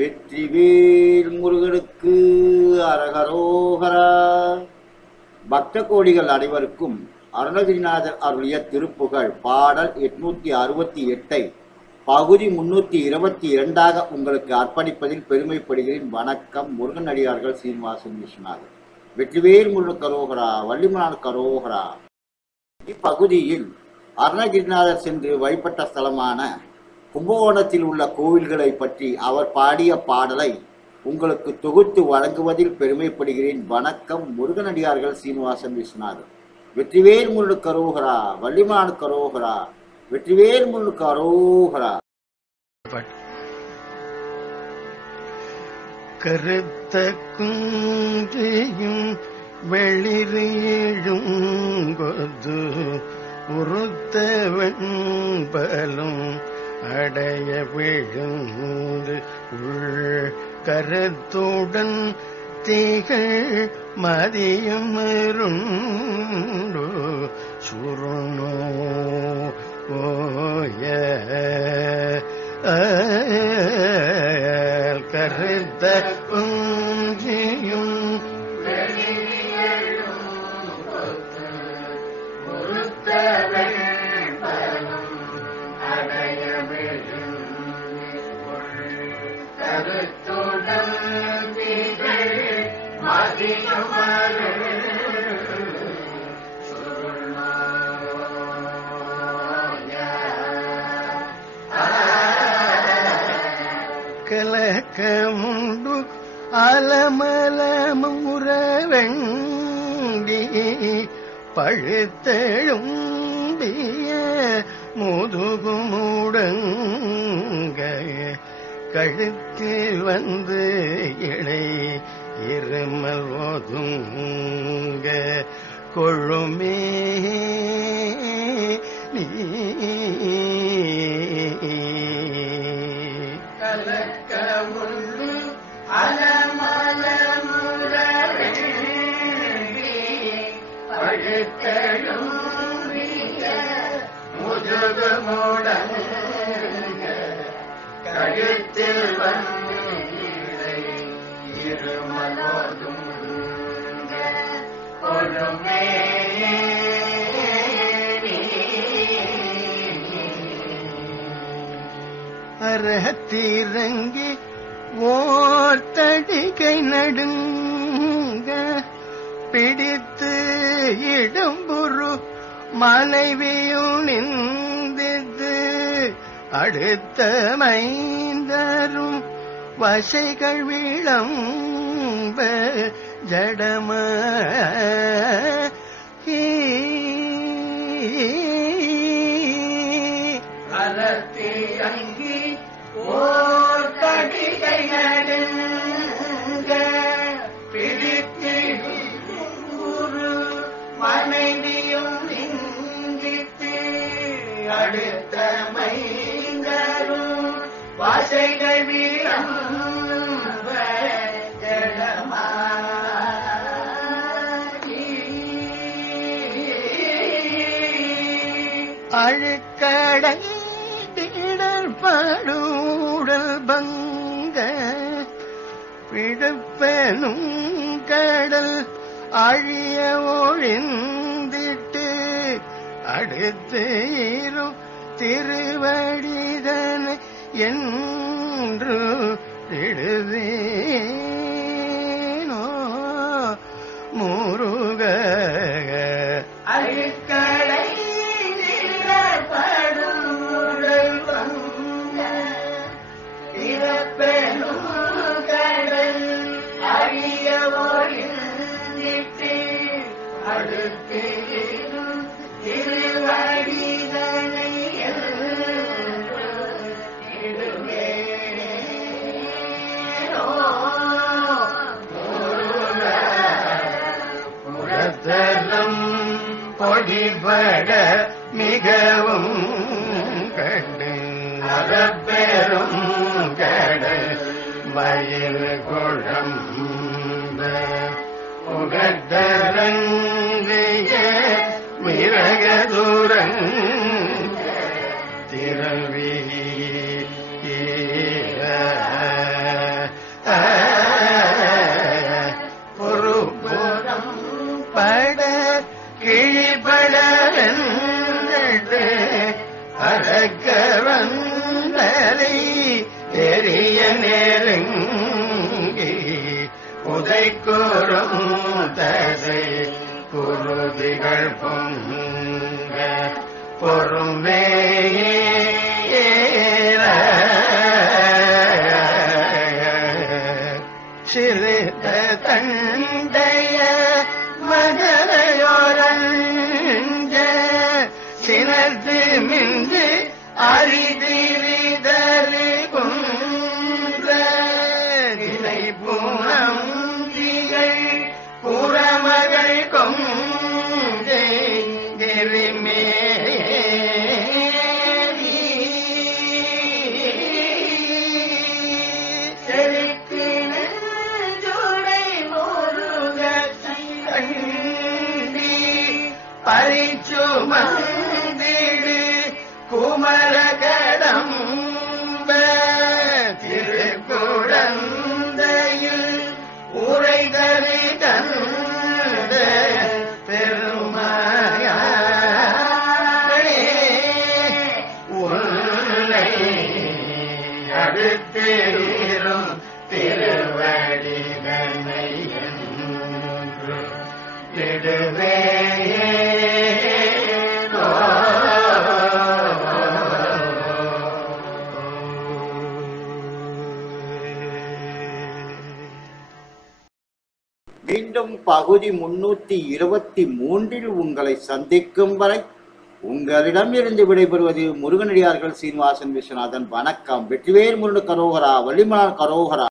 வெற்றிவேல் முருகனுக்கு அரகரோகரா. பக்த கோடிகள் அனைவருக்கும் அருணகிரிநாதர் அருளிய திருப்புகழ் பாடல் எட்நூத்தி அறுபத்தி எட்டை பகுதி முன்னூத்தி இருபத்தி இரண்டாக உங்களுக்கு அர்ப்பணிப்பதில் பெருமைப்படுகிறேன். வணக்கம். முருகன் அடியார்கள் சீனிவாசன் விஸ்வநாதன் வெற்றிவேல் முருகன் கரோகரா வள்ளிமலான் கரோகரா. இப்பகுதியில் அருணகிரிநாதர் சென்று வழிபட்ட ஸ்தலமான கும்பகோணத்தில் உள்ள கோவில்களை பற்றி அவர் பாடிய பாடலை உங்களுக்கு தொகுத்து வழங்குவதில் பெருமைப்படுகிறேன். வணக்கம். முருகனடியார்கள் சீனிவாசன் விஸ்வநாதன் வெற்றிவேல் முருடு கரோகரா வள்ளிமான் கரோகரா வெற்றிவேல் முருடு கரோகரா கருத்த குன்றியும் வெளிரீழும் கருத்துடன் திகழ் மதியம் இருண்டு கலக்கமுண்டு அலமலமுறவெண்டி பழுத்தெழும்பிய முதுகுமுடங்க கழுத்தில் வந்து இழை இருமல் ஒதுங்க கொழுமே. நீ கலக்கமுண்டு கழுத்தில் வந்த இருமலோதும் ஓர்த்தடிகை நடுங்க பிடித்து இடம்புரு மனைவியும் நிந்தித்து அடுத்த மைந்தரும் வசைகள் வீழம் ஜடம. அலத்திறங்கி ஓர் தடிகை மனைவியும் அடுத்த மைங்கரும் வாசைகள் வீ அழுக்கடை திடல் படுடல் பங்க பிடிப்பெனும் கடல் அழிய ஒழிந்திட்டு அடுத்து இரும் திருவடிதன என் பொடிபட மிகவும் கண்டு அறப்பெரும் கடல் வயல் குழம்ப உகத்தரங்கிய ஓங்கி உதைக்குறும் தசை குருதிகள் பொங்க பொறுமே குமரகடம் திருக்குழந்தையில் உரைதறி கந்த பெருமாளே உன்னை அடுத்தேறும் திருவடிதனை என்று மீண்டும் பகுதி முன்னூத்தி இருபத்தி மூன்றில் உங்களை சந்திக்கும் வரை உங்களிடமிருந்து விடைபெறுவது முருகனடியார்கள் சீனிவாசன் விஸ்வநாதன். வணக்கம். வெற்றிவேல் முருகன் கரோகரா வள்ளிமலார் கரோகரா.